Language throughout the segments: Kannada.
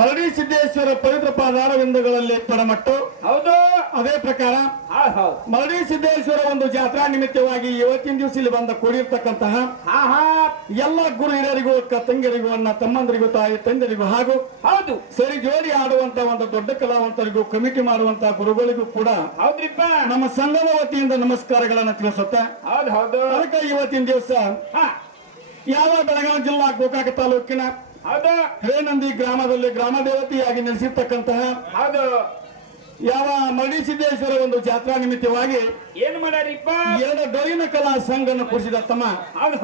ಮರಡಿ ಸಿದ್ದೇಶ್ವರ ಪವಿತ್ರ ಪಾದಾರವಿಂದಗಳಲ್ಲಿ ಪರಮಟ್ಟು. ಹೌದು. ಅದೇ ಪ್ರಕಾರ ಮರಡಿ ಸಿದ್ದೇಶ್ವರ ಒಂದು ಜಾತ್ರಾ ನಿಮಿತ್ತವಾಗಿ ಇವತ್ತಿನ ದಿವಸ ಇಲ್ಲಿ ಬಂದ ಕೂಡಿರ್ತಕ್ಕಂತಹ ಎಲ್ಲ ಗುರು ಹಿರಿಯರಿಗೂ ತಂಗಿಯರಿಗೂ ಅಣ್ಣ ತಮ್ಮಂದರಿಗೂ ತಾಯಿ ತಂದೆಯರಿಗೂ ಹಾಗೂ ಹೌದು ಸರಿ ಜೋಡಿ ಆಡುವಂತ ಒಂದು ದೊಡ್ಡ ಕಲಾವಂತರಿಗೂ ಕಮಿಟಿ ಮಾಡುವಂತಹ ಗುರುಗಳಿಗೂ ಕೂಡ ಹೌದ್ರಿಪ್ಪ ನಮ್ಮ ಸಂಘದ ವತಿಯಿಂದ ನಮಸ್ಕಾರಗಳನ್ನ ತಿಳಿಸುತ್ತೆ. ಹೌದು ಅದಕ್ಕೆ ಇವತ್ತಿನ ದಿವಸ ಯಾವ ಬೆಳಗಾವಿ ಜಿಲ್ಲಾ ಗೋಕಾಕ ತಾಲೂಕಿನ ಹಿರೇನಂದಿ ಗ್ರಾಮದಲ್ಲಿ ಗ್ರಾಮ ದೇವತೆಯಾಗಿ ನೆಲೆಸಿರ್ತಕ್ಕಂತಹ ಯಾವ ಮರಡಿ ಸಿದ್ದೇಶ್ವರ ಒಂದು ಜಾತ್ರಾ ನಿಮಿತ್ತವಾಗಿ ಏನ್ ಮಾಡ್ಯಾರಿಪ್ಪ ಎರಡು ಡೊಳ್ಳಿನ ಕಲಾ ಸಂಘನ ಕೂಡಿಸಿದ ತಮ್ಮ.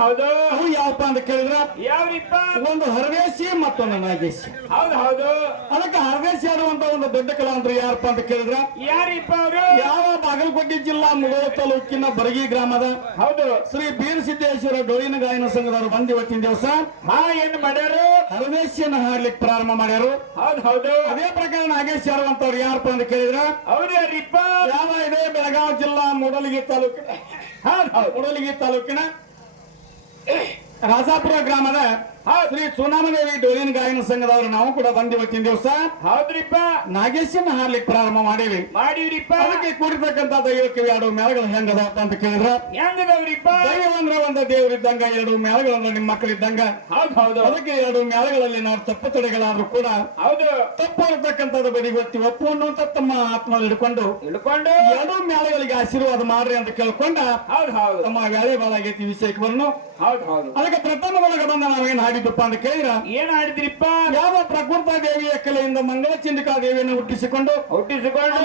ಹೌದು ಅವು ಯಾವಪ್ಪ ಅಂತ ಕೇಳಿದ್ರ ಯಾವ್ರಿಪ್ಪ ಒಂದು ಹರದೇಶಿ ಮತ್ತೊಂದು ನಾಗೇಶಿ. ಹೌದು ಅದಕ್ಕೆ ಹರದೇಶಿ ಆಡುವಂತ ಒಂದು ದೊಡ್ಡ ಕಲಾವಂತರು ಯಾರಪ್ಪ ಅಂತ ಕೇಳಿದ್ರ ಯಾರಿಪ್ಪ ಅವರು ಯಾವ ಬಾಗಲಕೋಟೆ ಜಿಲ್ಲಾ ಮುಗೋಳ ತಾಲೂಕಿನ ಬರಗಿ ಗ್ರಾಮದ ಹೌದು ಶ್ರೀ ಬೀರ್ ಸಿದ್ದೇಶ್ವರ ಡೊಳ್ಳಿನ ಗಾಯನ ಸಂಘದವರು ಬಂದು ಇವತ್ತಿನ ದಿವಸ ಏನ್ ಮಾಡ್ಯಾರು ಹರದೇಶಿಯನ್ನ ಹಾಡ್ಲಿಕ್ಕೆ ಪ್ರಾರಂಭ ಮಾಡ್ಯಾರು. ಹೌದು ಅದೇ ಪ್ರಕಾರ ನಾಗೇಶ್ ಆಡುವಂತವ್ರು ಯಾರಪ್ಪ ಅಂತ ಕೇಳಿದ್ರ ಅವ್ರು ಯಾರಿಪ್ಪ ಯಾವ ಇದೇ ಬೆಳಗಾವಿ ಜಿಲ್ಲಾ ಮೂಡಲಗಿ ತಾಲೂಕಿನ ರಾಜಾಪುರ ಗ್ರಾಮದ ಶ್ರೀ ಸುನಾಮದೇವಿ ಡೊಳ್ಳಿನ ಗಾಯನ ಸಂಘದವರು ನಾವು ಕೂಡ ಬಂದು ಇವತ್ತಿನ ದಿವಸ ಹೌದ್ರಿಪ್ಪ ನಾಗೇಶನ ಹಾಡ್ಲಿಕ್ಕೆ ಪ್ರಾರಂಭ ಮಾಡಿವ್ರಿಪ್ಪ. ಅದಕ್ಕೆ ಕೂಡಿರ್ತಕ್ಕಂಥ ದೈವಕ್ಕೆ ಎರಡು ಮೇಳಗಳು ಹೆಂಗದಪ್ಪ ಅಂತ ಕೇಳಿದ್ರ ಹೆಂಗದವ್ರಿಪ್ಪ ದೈವ ಅಂದ್ರೆ ಒಂದು ದೇವರಿದ್ದಂಗ, ಎರಡು ಮೇಳಗಳಂದ್ರೆ ನಿಮ್ಮ ಮಕ್ಕಳಿದ್ದಂಗ. ಹೌದು ಅದಕ್ಕೆ ಎರಡು ಮೇಳಗಳಲ್ಲಿ ನಾವು ತಪ್ಪು ತಡೆಗಳಾದ್ರೂ ಕೂಡ ಹೌದು ತಪ್ಪು ಇರತಕ್ಕಂಥದ್ದು ಬದಿ ಗೊತ್ತಿ ಒಪ್ಪು ಅನ್ನುವಂತ ತಮ್ಮ ಆತ್ಮಲ್ಲಿ ಹಿಡ್ಕೊಂಡು ಎರಡು ಮೇಳಗಳಿಗೆ ಆಶೀರ್ವಾದ ಮಾಡ್ರಿ ಅಂತ ಕೇಳ್ಕೊಂಡ ತಮ್ಮ ವ್ಯಾಳೆ ಬಾಳ ಆಗೈತಿ ವಿಷಯಕ್ಕೆ ಬರೋನು. ಅದಕ್ಕೆ ಪ್ರಥಮ ಒಳಗೆ ಬಂದ ನಾವೇನ್ ಹಾಡಿದ್ದಪ್ಪ ಅಂತ ಕೇಳಿದ್ರ ಏನ್ ಹಾಡಿದ್ರಿಪ್ಪ ಯಾವ ಪ್ರಕೃತ ದೇವಿಯ ಕಲೆಯಿಂದ ಮಂಗಳ ಚಿಂದಿಕಾ ದೇವಿಯನ್ನು ಹುಟ್ಟಿಸಿಕೊಂಡು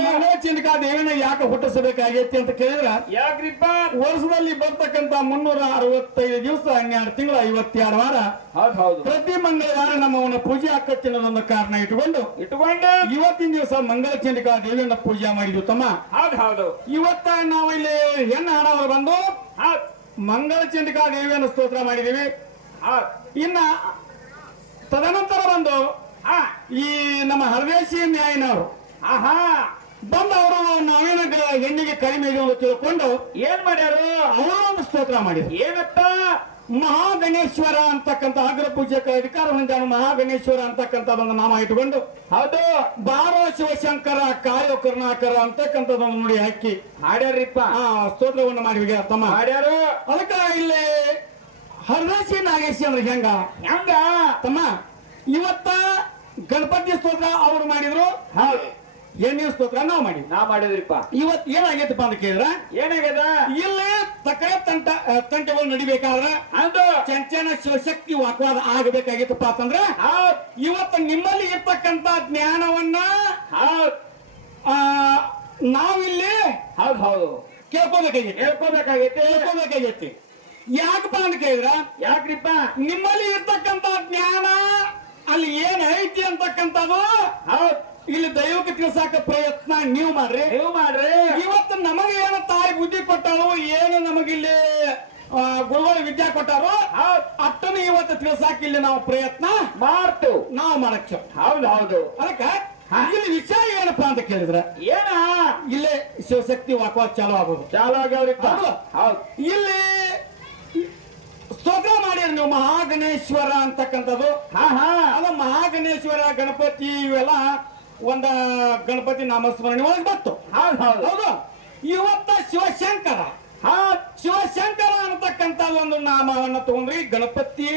ಮಂಗಳ ಚಿಂದಿಕಾ ದೇವಿನ ಯಾಕೆ ಹುಟ್ಟಿಸಬೇಕಾಗೈತಿ ಅಂತ ಕೇಳಿದ್ರ ಯಾಕ್ರಿಪ್ಪ ವರ್ಷದಲ್ಲಿ ಬರ್ತಕ್ಕಂತ 365 ದಿವಸ 12 ತಿಂಗಳು 52 ವಾರ ಪ್ರತಿ ಮಂಗಳವಾರ ನಮ್ಮವನ ಪೂಜೆ ಆಕತ್ತಿನದೊಂದು ಕಾರಣ ಇಟ್ಟುಕೊಂಡು ಇವತ್ತಿನ ದಿವಸ ಮಂಗಳ ಚಂಡಿಕಾ ದೇವಿಯನ್ನ ಪೂಜೆ ಮಾಡಿದ್ವಿ ತಮ್ಮ. ಇವತ್ತ ನಾವು ಇಲ್ಲಿ ಹೆಣ್ಣು ಹಾಡವರು ಬಂದು ಮಂಗಳ ಚಂಡಿಕಾ ದೇವಿಯನ್ನು ಸ್ತೋತ್ರ ಮಾಡಿದೀವಿ. ಇನ್ನ ತದನಂತರ ಬಂದು ಈ ನಮ್ಮ ಹರದೇಶಿ ನ್ಯಾಯನವರು ಬಂದವರು ನಾವೇನ ಹೆಣ್ಣಿಗೆ ಕಡಿಮೆ ಅಂತ ತಿಳ್ಕೊಂಡು ಏನ್ ಮಾಡ್ಯಾರು ಅವರು ಒಂದು ಸ್ತೋತ್ರ ಮಾಡಿದ್ರು. ಏನತ್ತ ಮಹಾಗಣೇಶ್ವರ ಅಂತಕ್ಕಂಥ ಅಗ್ರ ಪೂಜಕ ಅಧಿಕಾರ ಹೊಂದಾನು ಮಹಾಗಣೇಶ್ವರ ಅಂತಕ್ಕಂಥ ಒಂದು ನಾಮ ಇಟ್ಟುಕೊಂಡು ಬಾರೋ ಶಿವಶಂಕರ ಕಾಯೋ ಕರುಣಾಕರ ಅಂತಕ್ಕಂಥದ್ದೊಂದು ನುಡಿ ಹಾಕಿ ಹಾಡ್ಯಾರಿಪ್ಪ. ಸ್ತೋತ್ರವನ್ನು ಮಾಡಿ ತಮ್ಮ ಹಾಡ್ಯಾರು. ಅದಕ್ಕ ಇಲ್ಲಿ ಹರದೇಶಿ ನಾಗೇಶಿ ಅಂದ್ರೆ ಹೆಂಗ ತಮ್ಮ ಇವತ್ತ ಗಣಪತಿ ಸ್ತೋತ್ರ ಅವ್ರು ಮಾಡಿದ್ರು, ಹೆಣ್ಣಿನ ಸ್ತೋತ್ರ ನಾವು ಮಾಡಿದ್ರಿಪ್ಪ. ಇವತ್ ಏನಾಗೈತಪ್ಪ ಅಂತ ಕೇಳಿದ್ರ ಏನಾಗ್ಯದ ಇಲ್ಲಿ ತಕರೆ ತಂಟೆಗಳು ನಡಿಬೇಕಾದ್ರ ಅದು ಚಂಚನ ಶಿವಶಕ್ತಿ ವಾಕ್ವಾದ ಆಗಬೇಕಾಗಿತ್ತಪ್ಪ ಅಂತಂದ್ರ ಇವತ್ತು ನಿಮ್ಮಲ್ಲಿ ಇರ್ತಕ್ಕಂತ ಜ್ಞಾನವನ್ನ ನಾವಿಲ್ಲಿ ಕೇಳ್ಕೋಬೇಕಾಗೈತಿ. ಯಾಕಪ್ಪ ಅಂತ ಕೇಳಿದ್ರ ಯಾಕ್ರಿಪ್ಪ ನಿಮ್ಮಲ್ಲಿ ಇರ್ತಕ್ಕಂತ ಜ್ಞಾನ ಅಲ್ಲಿ ಏನ್ ಐತಿ ಅಂತಕ್ಕಂಥದ್ದು ಇಲ್ಲಿ ದೈವಕ್ಕೆ ತಿಳಿಸಾಕ ಪ್ರಯತ್ನ ನೀವು ಮಾಡ್ರಿ. ಇವತ್ತು ನಮಗೆ ಏನು ತಾಯಿ ಬುದ್ಧಿ ಕೊಟ್ಟಾಳು, ಏನು ನಮಗಿಲ್ಲಿ ಗುರುಗಳು ವಿದ್ಯಾ ಕೊಟ್ಟಾರು ಅಷ್ಟನ್ನು ಇವತ್ತು ತಿಳಿಸಾಕ ಇಲ್ಲಿ ನಾವು ಪ್ರಯತ್ನ ಮಾಡ್ತೇವೆ. ನಾವು ಮಾಡಕ್ಕೆ ಅದಕ್ಕೆ ಇಲ್ಲಿ ವಿಷಯ ಏನಪ್ಪಾ ಅಂತ ಕೇಳಿದ್ರೆ ಇಲ್ಲೇ ಶಿವಶಕ್ತಿ ವಾಕ್ವಾದ ಚಾಲು ಆಗೋದು. ಇಲ್ಲಿ ಸ್ತೋತ್ರ ಮಾಡಿರಿ ನೀವು ಮಹಾಗಣೇಶ್ವರ ಅಂತಕ್ಕಂಥದ್ದು. ಅದು ಮಹಾಗಣೇಶ್ವರ ಗಣಪತಿ ಇವೆಲ್ಲ ಒಂದ ಗಣಪತಿ ನಾಮಸ್ಮರಣೆ ಒಳಗೆ ಬತ್ತು. ಹೌದು. ಇವತ್ತ ಶಿವಶಂಕರ ಅಂತಕ್ಕಂಥ ಒಂದು ನಾಮವನ್ನು ತಗೊಂಡ್ರಿ ಗಣಪತಿ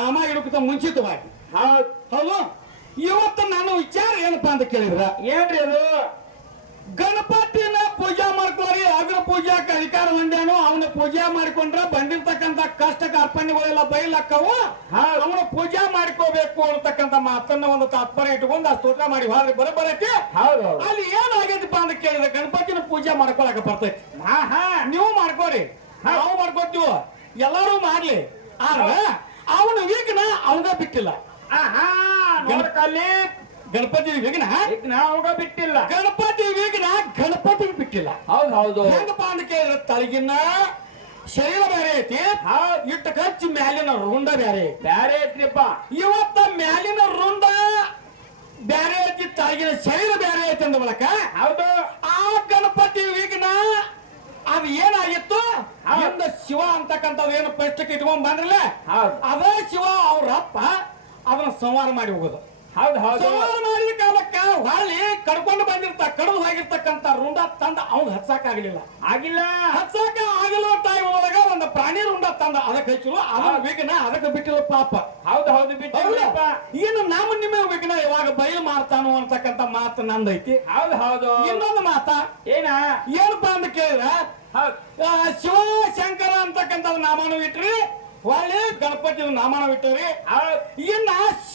ನಾಮ ಇಡೋಕ್ಕಿಂತ ಮುಂಚಿತವಾಗಿ. ಹೌದು. ಇವತ್ತು ನಾನು ವಿಚಾರ ಏನಪ್ಪಾ ಅಂತ ಕೇಳಿದ್ರ ಏನ್ರಿ ಅದು ಗಣಪತಿನ ಪೂಜಾ ಮಾಡ್ಕೊಳ್ಳಿ. ಅಗ್ರ ಪೂಜಾಕ ಅಧಿಕಾರ ಹೊಂದ್ಯಾನು. ಅವನ ಪೂಜಾ ಮಾಡಿಕೊಂಡ್ರ ಬಂದಿರ್ತಕ್ಕಂಥ ಕಷ್ಟ ಕಾರ್ಪಣ್ಯಗಳೆಲ್ಲ ಬಯಲಕ್ಕವು. ಅವನ ಪೂಜಾ ಮಾಡ್ಕೋಬೇಕು ಅಂತಕ್ಕಂಥ ಮಾತನ್ನ ಒಂದು ತಾತ್ಪರ್ಯ ಇಟ್ಕೊಂಡು ಆ ಸ್ತೋತ್ರ ಮಾಡಿ ಹೋದ್ರೆ ಬರಬರಕ್ಕೆ ಅಲ್ಲಿ ಏನಾಗೈತಿಪ್ಪ ಅಂತ ಕೇಳಿದ್ರೆ ಗಣಪತಿನ ಪೂಜಾ ಮಾಡ್ಕೊಳಕ ಬರ್ತೈತಿ. ನೀವು ಮಾಡ್ಕೋರಿ, ನಾವು ಮಾಡ್ಕೊತೀವ, ಎಲ್ಲಾರು ಮಾಡ್ಲಿ. ಆದ್ರೆ ಅವನ ವಿಘ್ನ ಅವನ ಬಿಟ್ಟಿಲ್ಲ. ಗಣಪತಿ ವಿಘ್ನ ಬಿಟ್ಟಿಲ್ಲ. ಗಣಪತಿ ವಿಘ್ನ ಗಣಪತಿ ಬಿಟ್ಟಿಲ್ಲ. ಹೆಂಗಪ್ಪ ಅಂತ ಕೇಳಿದ್ರೆ ತಳಗಿನ ಶರೀರ ಬೇರೆ ಐತಿ, ಇಟ್ಟು ಖರ್ಚು ಮ್ಯಾಲಿನ ರುಂಡ ಬೇರೆ ಐತ್ರಿಪ್ಪ. ಇವತ್ತ ಮ್ಯಾಲಿನ ರುಂಡ ಬೇರೆ ಐತಿ, ತಳಗಿನ ಶರೀರ ಬೇರೆ ಐತಿ ಅಂದ ಬಳಕ ಆ ಗಣಪತಿ ವಿಘ್ನ ಅದು ಏನಾಗಿತ್ತು ಶಿವ ಅಂತಕ್ಕಂಥದ್ದು ಏನು ಪೈಷ್ಟಕ್ಕೆ ಇಟ್ಕೊಂಡ್ ಬಂದ್ರಲ್ಲ ಅದೇ ಶಿವ ಅವ್ರಪ್ಪ ಅದನ್ನ ಸಂವಾರ ಮಾಡಿ ಹೋಗೋದು. ಹೌದು ಹೌದು ಸಂವಾರ ಮಾಡಿದ ಕಾಲಕ್ಕ ಹೊಳ್ಳಿ ಕಡ್ಕೊಂಡು ಕಡಿದು ಹೋಗಿರ್ತಕ್ಕಂತ ರುಂಡ ತಂದ ಅವ್ನು ಹಚ್ಚಾಕ ಆಗ್ಲಿಲ್ಲ. ಹಚ್ಚಾಕ ಆಗಿಲ್ಲ ಟೈಮ್ ಒಳಗ ಒಂದು ಪ್ರಾಣಿ ರುಂಡ ತಂದ ಅದಕ್ಕೆ ಹಚ್ಚಲು ಅದನ್ನ ವಿಘ್ನ ಅದಕ್ಕೆ ಬಿಟ್ಟಿಲ್ಲ ಪಾಪ. ಹೌದು ಹೌದು ಬಿಟ್ಟಿಲ್ಲಪ್ಪ. ಇನ್ನು ನಮ್ಮ ನಿಮ್ಮ ವಿಘ್ನ ಯಾವಾಗ ಬಯಲು ಮಾಡ್ತಾನೋ ಅಂತಕ್ಕಂತ ಮಾತು ನಂದೈತಿ. ಹೌದು ಹೌದು ಇನ್ನೊಂದು ಮಾತ ಏನಪ್ಪಾ ಅಂತ ಕೇಳಿದ್ರ ಶಿವ ಶಂಕರ ಅಂತಕ್ಕಂಥ ನಾಮನು ಇಟ್ರಿ, ಹೊಳ್ಳಿ ಗಣಪತಿ ನಾಮನ ಇಟ್ಟರಿ. ಇನ್ನ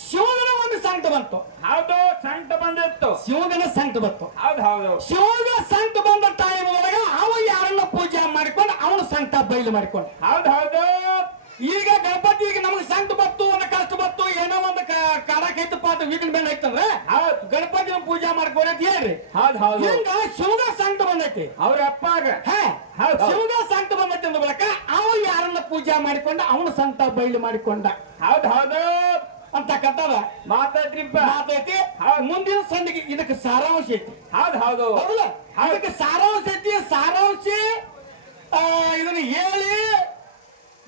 ಶಿವಗನ ಒಂದು ಸಂಕಟ ಬಂತು. ಹೌದು ಸಂಕಟ ಬಂದಿತ್ತು. ಶಿವಗನ ಸಂಕಟ ಬಂತು. ಹೌದು ಹೌದು ಶಿವಗ ಸಂಕಟ ಬಂದ ಟೈಮ್ ಒಳಗ ಅವ ಯಾರನ್ನ ಪೂಜೆ ಮಾಡಿಕೊಂಡು ಅವನ ಸಂಕಟ ಬಯಲು ಮಾಡಿಕೊಂಡು. ಹೌದು ಹೌದು ಈಗ ಗಣಪತಿಗೆ ನಮ್ಗೆ ಸಂಕಟ ಬತ್ತು, ಒಂದು ಕಷ್ಟ ಬತ್ತು, ಏನೋ ಒಂದು ಕಾಡಕೈತಪ್ಪ ಅಂತ ವಿಘ್ನ ಬೆಂಡ್ ಐತಂದ್ರೆ ಗಣಪತಿನ ಪೂಜೆ ಮಾಡ್ಕೊಳ್ಳಿ ಅಂತ ಹೇಳ್ರಿ. ಹೌದು ಹೌದು ಹಿಂಗ ಶಿವಗ ಸಂಕಟ ಬಂದೈತಿ. ಅವ್ರ ಅಪ್ಪಾಗ ಶಿವಗ ಸಂಕಟ ಬಂದೈತಿ ಅಂದ ಬಳಿಕ ಅವ ಯಾರನ್ನ ಪೂಜೆ ಮಾಡಿಕೊಂಡ ಅವನ ಸಂಕಟ ಬಯಲು ಮಾಡಿಕೊಂಡ. ಹೌದು ಹೌದು ಅಂತಕ್ಕಂಥದ ಮಾತೈತಿ. ಮುಂದಿನ ಸಂದಿಗೆ ಇದಕ್ಕೆ ಸಾರಾಂಶ ಐತಿ. ಹೌದು ಹೌದು ಹೌದಲ್ಲ, ಅದಕ್ಕೆ ಸಾರಾಂಶ ಐತಿ. ಸಾರಾಂಶ ಇದನ್ನ ಹೇಳಿ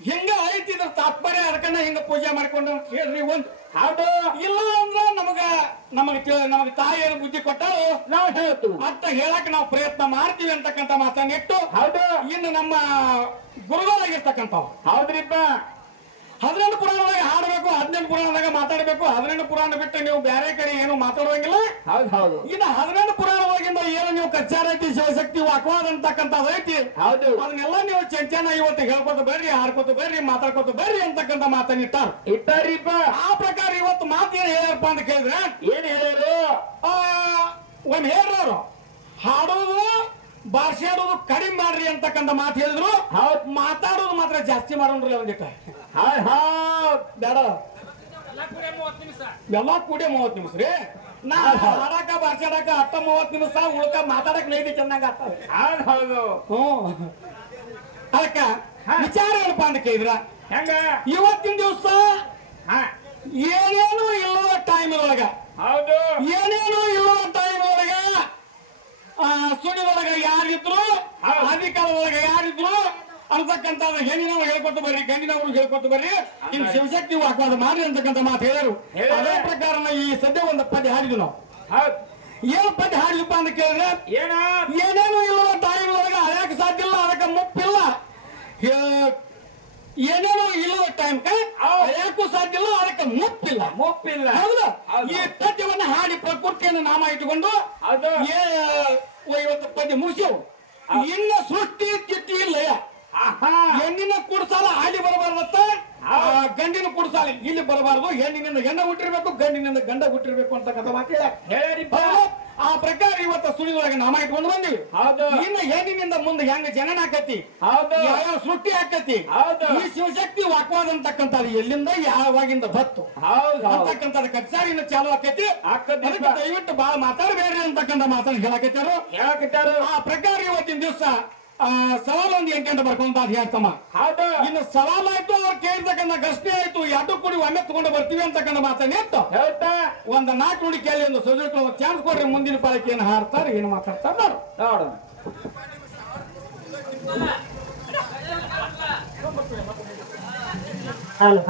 ಹಿಂಗ ಐತಿ ಇದ್ರ ತಾತ್ಪರ್ಯ ಅದಕ್ಕನ್ನ ಹಿಂಗ ಪೂಜೆ ಮಾಡ್ಕೊಂಡು ಹೇಳ್ರಿ. ಒಂದು ಹೌದು ಇಲ್ಲ ಅಂದ್ರ ನಮಗ ತಾಯಿಯನ್ನು ಬುದ್ಧಿ ಕೊಟ್ಟರು ನಾವು ಹೇಳ್ತೀವಿ ಅಂತ ಹೇಳಕ್ ನಾವು ಪ್ರಯತ್ನ ಮಾಡ್ತೀವಿ ಅಂತಕ್ಕಂಥ ಮಾತನ್ನ ಇಟ್ಟು. ಹೌದು ಇನ್ನು ನಮ್ಮ ಗುರುಗಳಾಗಿರ್ತಕ್ಕಂಥವ್ ಹೌದ್ರಿಪ್ಪ 18 ಪುರಾಣದಾಗ ಹಾಡಬೇಕು, 18 ಪುರಾಣದಾಗ ಮಾತಾಡಬೇಕು. 18 ಪುರಾಣ ಬಿಟ್ಟು ನೀವು ಬೇರೆ ಕಡೆ ಏನು ಮಾತಾಡುವಂಗಿಲ್ಲ. ಹೌದು ಹೌದು ಇನ್ನು 18 ಪುರಾಣವಾಗಿಂದ ಏನು ನೀವು ಕಚ್ಚಾರ ಐತಿ, ಶಿವಶಕ್ತಿ ವಾಕ್ವಾದ ಅಂತಕ್ಕಂಥದ್ದು ಐತಿ. ಹೌದು ಅದನ್ನೆಲ್ಲ ನೀವು ಚೆಂಚನ ಇವತ್ತು ಹೇಳ್ಕೊತ ಬರ್ರಿ, ಹಾಡ್ಕೊತ ಬರ್ರಿ, ಮಾತಾಡ್ಕೊತ ಬರ್ರಿ ಅಂತಕ್ಕಂಥ ಮಾತನ್ನ ಇಟ್ಟಾರಿಪ್ಪ. ಆ ಪ್ರಕಾರ ಇವತ್ತು ಮಾತು ಏನ್ ಹೇಳ್ಯಾರಪ್ಪ ಅಂತ ಕೇಳಿದ್ರೆ ಏನ್ ಹೇಳಿದ್ರು? ಒಂದ್ ಹೇಳ್ರವ್ರು ಹಾಡೋದು ಭಾಷಾಡೋದು ಕಡಿಮೆ ಮಾಡ್ರಿ ಅಂತಕ್ಕಂಥ ಮಾತು ಹೇಳಿದ್ರು. ಮಾತಾಡೋದು ಮಾತ್ರ ಜಾಸ್ತಿ ಮಾಡೋಣ್ರಿ ಒಂದಿಟ್ಟ. ಬೇಡ ಎಲ್ಲ ಕೂಡಿ 30 ನಿಮಿಷ ರೀ. ನಾ ಹಾಡಾಕ ಭಾಷಾಡಕ 30 ನಿಮಿಷ ಉಳ್ಕ ಮಾತಾಡಕ್ ನೈದಿ ಚೆನ್ನಾಗ ಆಗ್ತದೆ. ಹೌದು ಅದಕ್ಕ ವಿಚಾರ ಏನಪ್ಪ ಅಂತ ಕೇಳಿದ್ರ ಹೆಂಗ ಇವತ್ತಿನ ದಿವಸ ಏನೇನು ಇಲ್ಲದ ಟೈಮ್ ಒಳಗ, ಹೌದು ಏನೇನು ಇಲ್ಲದ ಟೈಮ್ ಒಳಗ ಸುಳಿ ಒಳಗ ಯಾರಿದ್ರು, ಅಧಿಕಾರ ಒಳಗ ಯಾರಿದ್ರು ಅಂತಕ್ಕಂಥದ್ದು ಹೆಣ್ಣಿನವ್ರು ಹೇಳ್ಕೊತ ಬರ್ರಿ, ಗಂಡಿನವ್ರು ಹೇಳ್ಕೊತ ಬರ್ರಿ, ಇನ್ನು ಶಿವಶಕ್ತಿ ವಾಕ್ವಾದ ಮಾಡ್ರಿ ಅಂತಕ್ಕಂಥ ಮಾತು ಹೇಳಿದ್ರು. ಅದೇ ಪ್ರಕಾರ ಈ ಸದ್ಯ ಒಂದು ಪದ್ಯ ಹಾಡಿದ್ವಿ ನಾವು. ಏನು ಪದ್ಯ ಹಾಡಿದಪ್ಪ ಅಂತ ಕೇಳಿದ್ರೆ ಏನೇನು ಇಲ್ಲದ ಟೈಮ್ ಒಳಗ ಅದ್ಯಾಕ ಸಾಧ್ಯ ಇಲ್ಲ, ಅದಕ್ಕೆ ಮುಪ್ಪಿಲ್ಲ. ಏನೇನು ಇಲ್ಲದ ಟೈಮ್ ಯಾಕೂ ಸಾಧ್ಯ ಇಲ್ಲ, ಅದಕ್ಕೆ ಮುಪ್ಪಿಲ್ಲ. ಹೌದಾ? ಈ ಪದ್ಯವನ್ನ ಹಾಡಿ ಪ್ರಕೃತಿಯನ್ನು ನಾಮ ಇಟ್ಟುಕೊಂಡು ಇವತ್ತು ಪದ್ಯ ಮುಗಿಸೇವು. ಇನ್ನ ಸೃಷ್ಟಿ ಸ್ಥಿತಿ ಲಯ ಹೆಣ್ಣಿನ ಕುಡ್ಸಾಲ ಹಾಡಿ ಬರಬಾರ್ದತ್ತ, ಗಂಡಿನ ಕುಡ್ಸಾಲ ಇಲ್ಲಿ ಬರಬಾರ್ದು. ಹೆಣ್ಣಿನಿಂದ ಹೆಣ್ಣ ಹುಟ್ಟಿರ್ಬೇಕು, ಗಂಡಿನಿಂದ ಗಂಡ ಹುಟ್ಟಿರ್ಬೇಕು ಅಂತಕ್ಕಂಥ ಮಾತು ಹೇಳಿರಿ. ಆ ಪ್ರಕಾರ ಇವತ್ತು ಸುಳಿದೊಳಗೆ ನಾಮ ಇಟ್ಕೊಂಡು ಬಂದಿವಿ. ಇನ್ನು ಹೆಣ್ಣಿನಿಂದ ಮುಂದೆ ಹೆಂಗ ಜನನ ಆಕತಿ, ಯಾವ ಸೃಷ್ಟಿ ಆಕತಿ, ಈ ಶಿವಶಕ್ತಿ ವಾಕ್ವಾದ ಅಂತಕ್ಕಂಥದ್ದು ಎಲ್ಲಿಂದ ಯಾವಾಗಿಂದ ಬತ್ತು ಅಂತಕ್ಕಂಥದ್ದು ಕಚ್ಚಾರಿನ ಚಾಲು ಆಕತಿ. ದಯವಿಟ್ಟು ಬಹಳ ಮಾತಾಡಬೇಡ್ರಿ ಅಂತಕ್ಕಂಥ ಮಾತನ್ನು ಹೇಳಕತ್ತಾರು. ಆ ಪ್ರಕಾರ ಇವತ್ತಿನ ದಿವಸ ಸವಾಲ್ ಒಂದು 8 ಗಂಟೆ ಬರ್ಕೊಂತ ಅದ್ ಹೇಳ್ತಮ್ಮ. ಇನ್ನು ಸವಾಲ್ ಆಯ್ತು, ಅವ್ರು ಕೇಳಿರ್ತಕ್ಕಂಥ ಪ್ರಶ್ನೆ ಆಯ್ತು, ಎರಡು ಕೂಡಿ ಒಮ್ಮೆ ತಗೊಂಡು ಬರ್ತೀವಿ ಅಂತಕ್ಕಂಥ ಮಾತನ್ನ ಇತ್ತು. ಒಂದು 4 ನುಡಿ ಕೇಳಿ ಒಂದು ಸೊಜೆಟ್ ಚಾನ್ಸ್ ಕೊಡ್ರಿ, ಮುಂದಿನ ಪಾಲಕ್ಕೆ ಏನು ಹಾಡ್ತಾರೆ ಏನು ಮಾತಾಡ್ತಾರೆ ನೋಡೋಣ. ಹಲೋ